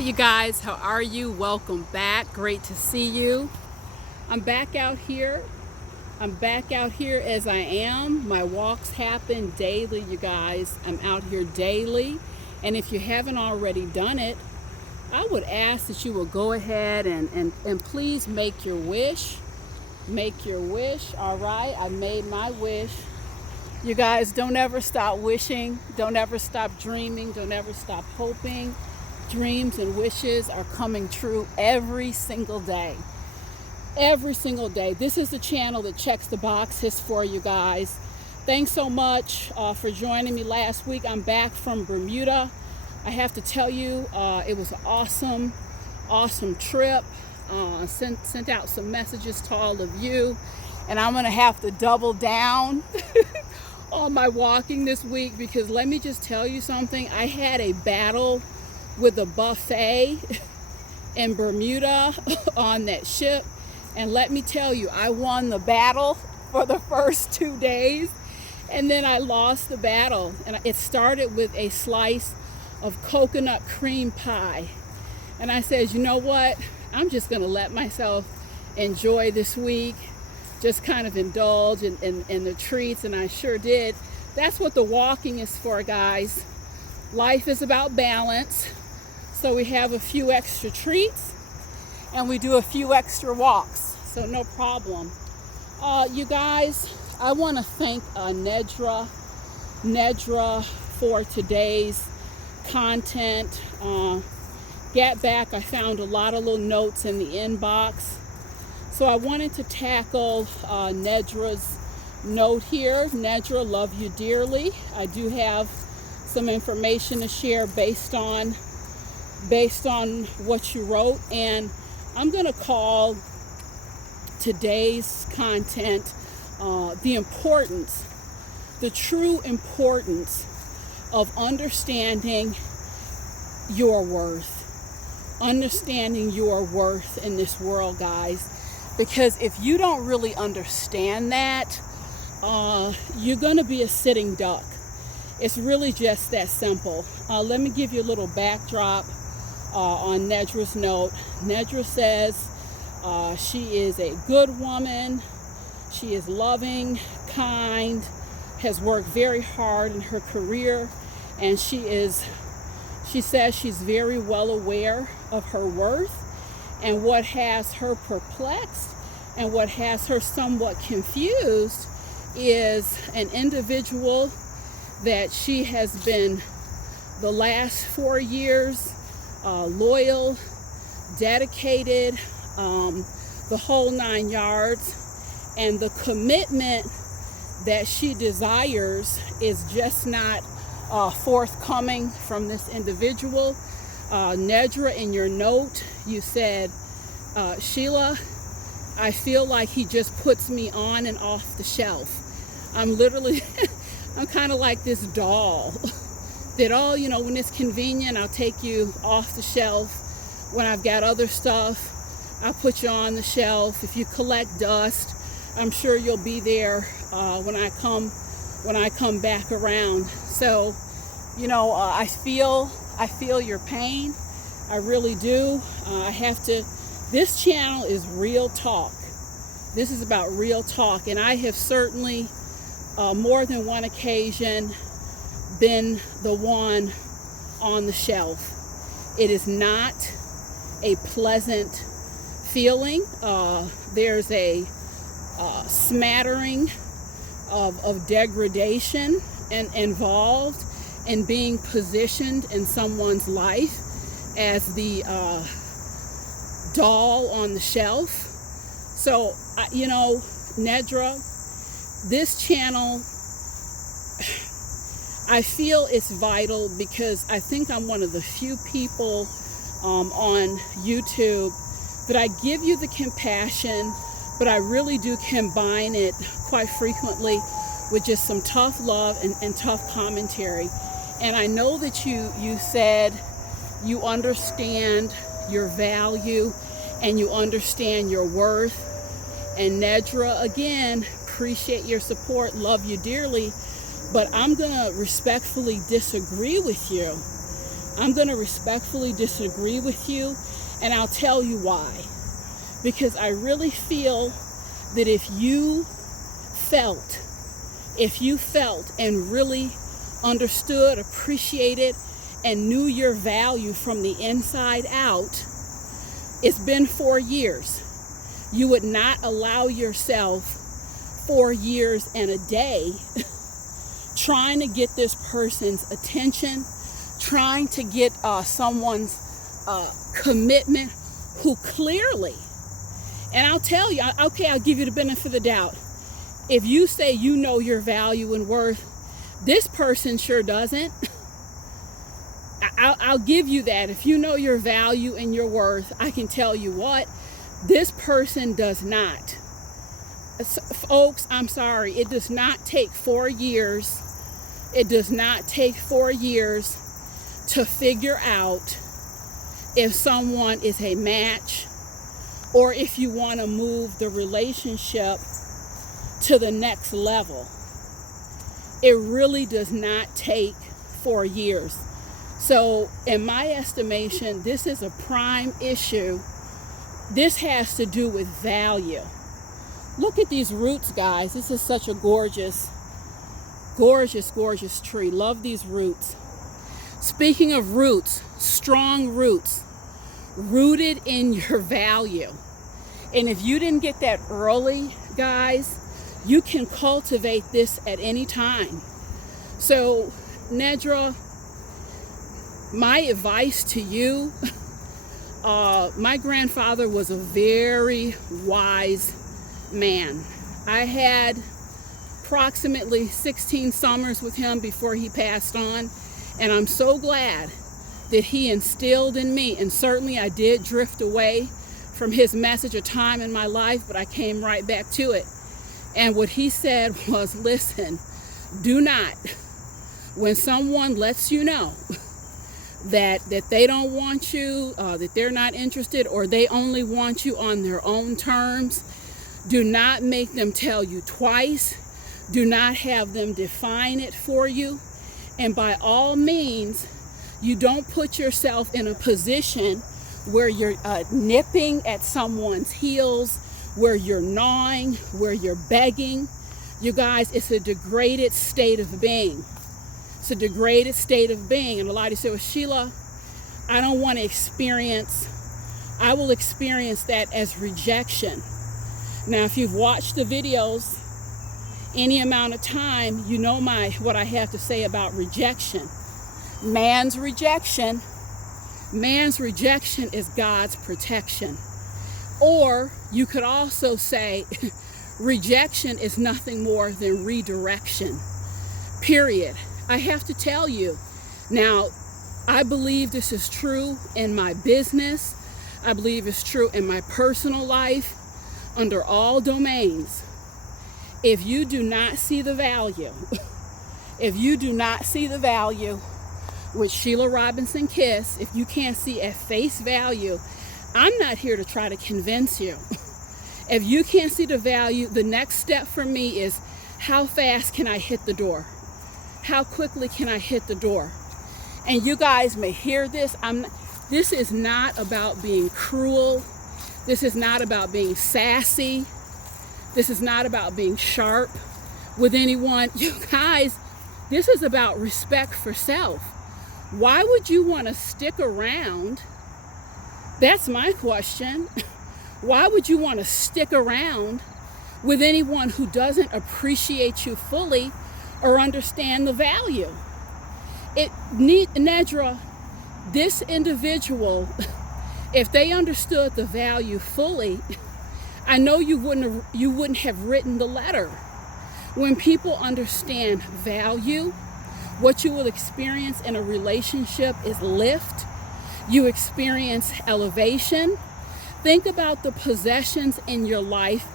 you guys, how are you? Welcome back. Great to see you. I'm back out here. As I am. My walks happen daily, you guys. I'm out here daily. And if you haven't already done it, I would ask that you will go ahead and please make your wish. Make your wish. All right, I made my wish. You guys, don't ever stop wishing. Don't ever stop dreaming. Don't ever stop hoping. Dreams and wishes are coming true every single day. Every single day. This is the channel that checks the boxes for you guys. Thanks so much for joining me last week. I'm back from Bermuda. I have to tell you, it was an awesome trip. Sent out some messages to all of you, and I'm gonna have to double down on my walking this week, because let me just tell you something. I had a battle with a buffet in Bermuda on that ship, and let me tell you, I won the battle for the first 2 days, and then I lost the battle. And it started with a slice of coconut cream pie, and I said, you know what, I'm just gonna let myself enjoy this week, just kind of indulge in the treats, and I sure did. That's what the walking is for, guys. Life is about balance. So we have a few extra treats and we do a few extra walks, so no problem. You guys, I want to thank Nedra for today's content. Get back, I found a lot of little notes in the inbox. So I wanted to tackle Nedra's note here. Nedra, love you dearly. I do have some information to share based on what you wrote, and I'm going to call today's content the true importance of understanding your worth. Understanding your worth in this world, guys. Because if you don't really understand that, you're going to be a sitting duck. It's really just that simple. Let me give you a little backdrop on Nedra's note. Nedra says she is a good woman. She is loving, kind, has worked very hard in her career, and she says she's very well aware of her worth. And what has her perplexed and what has her somewhat confused is an individual that she has been the last 4 years loyal, dedicated, the whole 9 yards, and the commitment that she desires is just not forthcoming from this individual. Nedra, in your note, you said, Sheila, I feel like he just puts me on and off the shelf. I'm literally, I'm kind of like this doll that, oh, you know, when it's convenient, I'll take you off the shelf. When I've got other stuff, I'll put you on the shelf. If you collect dust, I'm sure you'll be there when I come back around. So, you know, I feel your pain. I really do. This channel is real talk. This is about real talk, and I have certainly more than one occasion been the one on the shelf. It is not a pleasant feeling. There's a smattering of degradation involved in being positioned in someone's life as the doll on the shelf. So, you know, Nedra, this channel, I feel it's vital because I think I'm one of the few people on YouTube that I give you the compassion, but I really do combine it quite frequently with just some tough love and tough commentary. And I know that you said you understand your value and you understand your worth. And Nedra, again, appreciate your support, love you dearly, but I'm gonna respectfully disagree with you. I'm going to respectfully disagree with you, and I'll tell you why. Because I really feel that if you felt and really understood, appreciated, and knew your value from the inside out, it's been 4 years. You would not allow yourself 4 years and a day trying to get this person's attention, trying to get someone's commitment who clearly, and I'll tell you, okay, I'll give you the benefit of the doubt. If you say you know your value and worth, this person sure doesn't. I'll give you that. If you know your value and your worth, I can tell you what, this person does not. Folks, I'm sorry. It does not take 4 years. It does not take 4 years to figure out if someone is a match or if you want to move the relationship to the next level. It really does not take 4 years. So in my estimation, this is a prime issue. This has to do with value. Look at these roots, guys. This is such a gorgeous, gorgeous, gorgeous tree. Love these roots. Speaking of roots, strong roots, rooted in your value. And if you didn't get that early, guys, you can cultivate this at any time. So, Nedra, my advice to you, my grandfather was a very wise man. I had approximately 16 summers with him before he passed on, and I'm so glad that he instilled in me, and certainly I did drift away from his message a time in my life, but I came right back to it. And what he said was, listen, do not, when someone lets you know that they don't want you, that they're not interested, or they only want you on their own terms, do not make them tell you twice. Do not have them define it for you. And by all means, you don't put yourself in a position where you're nipping at someone's heels, where you're gnawing, where you're begging. You guys, it's a degraded state of being. It's a degraded state of being. And a lot of you say, well, Sheila, I don't want to experience, I will experience that as rejection. Now, if you've watched the videos any amount of time, you know what I have to say about rejection. Man's rejection is God's protection. Or you could also say rejection is nothing more than redirection. Period. I have to tell you, now, I believe this is true in my business. I believe it's true in my personal life, under all domains. If you do not see the value, with Sheila Robinson Kiss, if you can't see at face value, I'm not here to try to convince you. If you can't see the value, the next step for me is, how fast can I hit the door? How quickly can I hit the door? And you guys may hear this. This is not about being cruel. This is not about being sassy. This is not about being sharp with anyone. You guys, this is about respect for self. Why would you want to stick around? That's my question. Why would you want to stick around with anyone who doesn't appreciate you fully or understand the value? Nedra, this individual, if they understood the value fully, I know you wouldn't have written the letter. When people understand value, what you will experience in a relationship is lift. You experience elevation. Think about the possessions in your life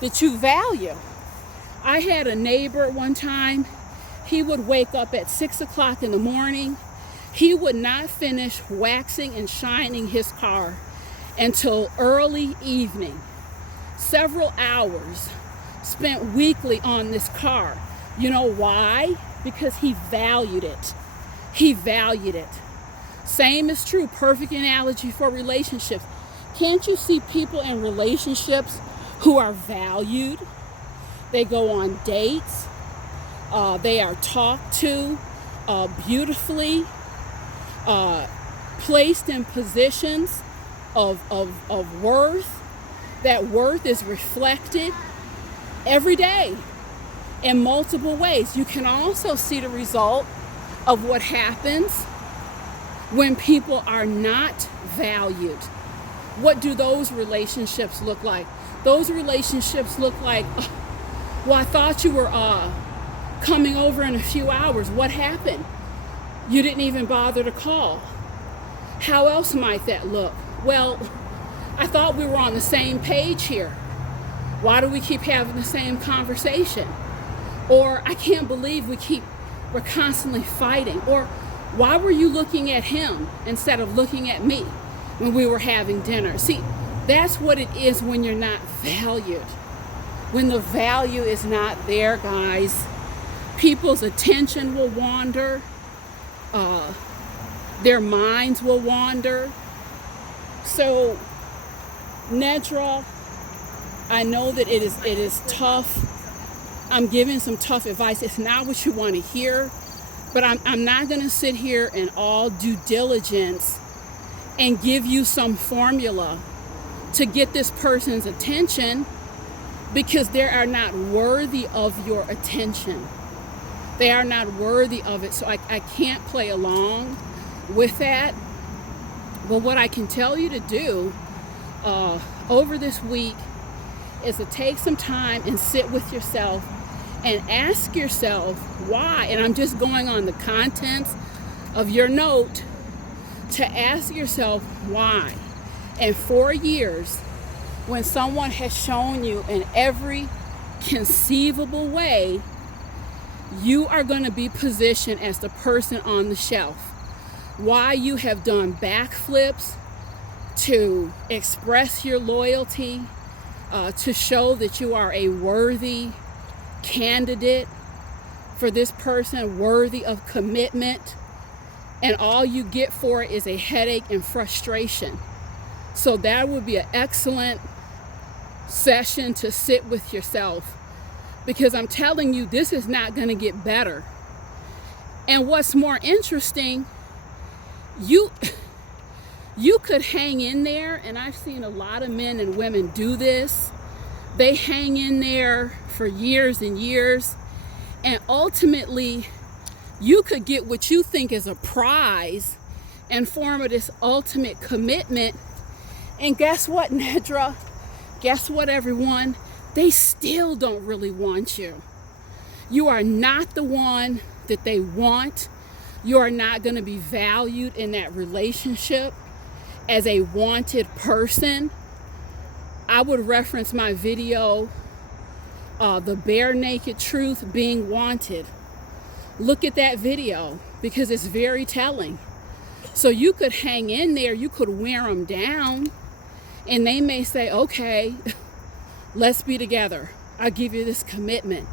that you value. I had a neighbor one time. He would wake up at 6 o'clock in the morning. He would not finish waxing and shining his car until early evening. Several hours spent weekly on this car. You know why? Because he valued it. He valued it. Same is true, perfect analogy for relationships. Can't you see people in relationships who are valued? They go on dates. They are talked to beautifully, placed in positions of worth. That worth is reflected every day in multiple ways. You can also see the result of what happens when people are not valued. What do those relationships look like? Those relationships look like, well, I thought you were coming over in a few hours. What happened? You didn't even bother to call. How else might that look? Well, I thought we were on the same page here. Why do we keep having the same conversation? Or I can't believe we're constantly fighting. Or why were you looking at him instead of looking at me when we were having dinner? See, that's what it is when you're not valued. When the value is not there, guys, people's attention will wander. Their minds will wander. So, Nedra, I know that it is tough. I'm giving some tough advice. It's not what you want to hear, but I'm not going to sit here in all due diligence and give you some formula to get this person's attention, because they are not worthy of your attention. They are not worthy of it. So I can't play along with that. But what I can tell you to do over this week is to take some time and sit with yourself and ask yourself why. And I'm just going on the contents of your note to ask yourself why. And 4 years, when someone has shown you in every conceivable way, you are going to be positioned as the person on the shelf. Why you have done backflips to express your loyalty, to show that you are a worthy candidate for this person, worthy of commitment, and all you get for it is a headache and frustration. So that would be an excellent session to sit with yourself, because I'm telling you, this is not going to get better. And what's more interesting, you could hang in there, and I've seen a lot of men and women do this. They hang in there for years and years, and ultimately you could get what you think is a prize in form of this ultimate commitment. And guess what, Nedra? Guess what, everyone? They still don't really want you. You are not the one that they want. You are not going to be valued in that relationship as a wanted person. I would reference my video, The Bare Naked Truth, Being Wanted. Look at that video, because it's very telling. So you could hang in there, you could wear them down, and they may say, okay, let's be together. I'll give you this commitment.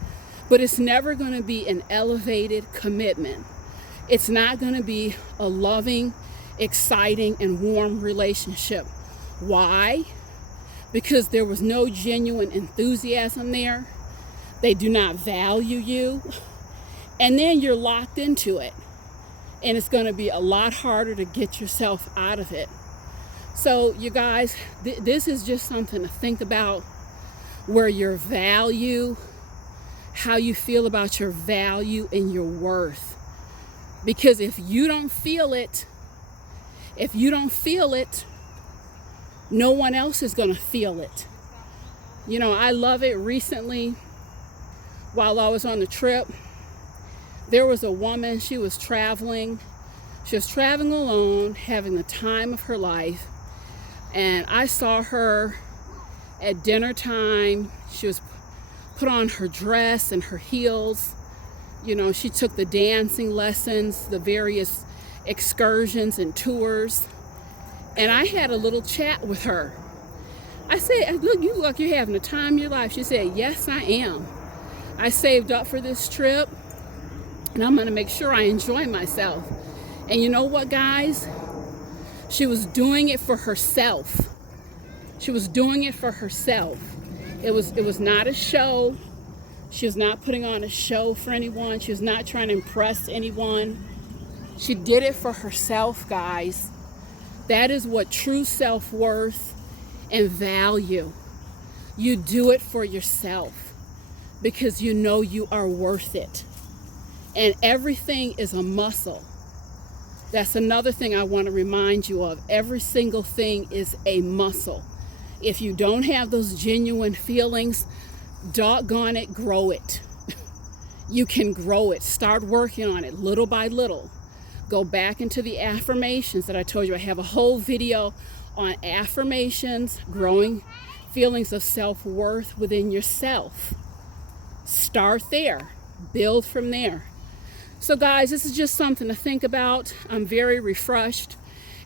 But it's never going to be an elevated commitment. It's not going to be a loving, exciting, and warm relationship. Why? Because there was no genuine enthusiasm there. They do not value you. And then you're locked into it. And it's going to be a lot harder to get yourself out of it. So, you guys, this is just something to think about, where your value, how you feel about your value and your worth. Because if you don't feel it, no one else is going to feel it. You know, I love it. Recently, while I was on the trip, there was a woman, she was traveling alone, having the time of her life. And I saw her at dinner time. She was put on her dress and her heels. You know, she took the dancing lessons, the various excursions and tours. And I had a little chat with her. I said, look, you look like you're having the time of your life. She said, yes, I am. I saved up for this trip, and I'm going to make sure I enjoy myself. And you know what, guys? She was doing it for herself. She was doing it for herself. It was not a show. She was not putting on a show for anyone. She was not trying to impress anyone. She did it for herself, guys. That is what true self-worth and value. You do it for yourself because you know you are worth it. And everything is a muscle. That's another thing I want to remind you of. Every single thing is a muscle. If you don't have those genuine feelings, doggone it, grow it. You can grow it. Start working on it little by little. Go back into the affirmations that I told you. I have a whole video on affirmations, growing feelings of self-worth within yourself. Start there. Build from there. So guys, this is just something to think about. I'm very refreshed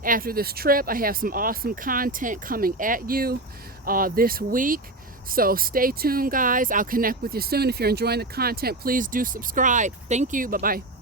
after this trip. I have some awesome content coming at you this week. So stay tuned, guys. I'll connect with you soon. If you're enjoying the content, please do subscribe. Thank you. Bye-bye.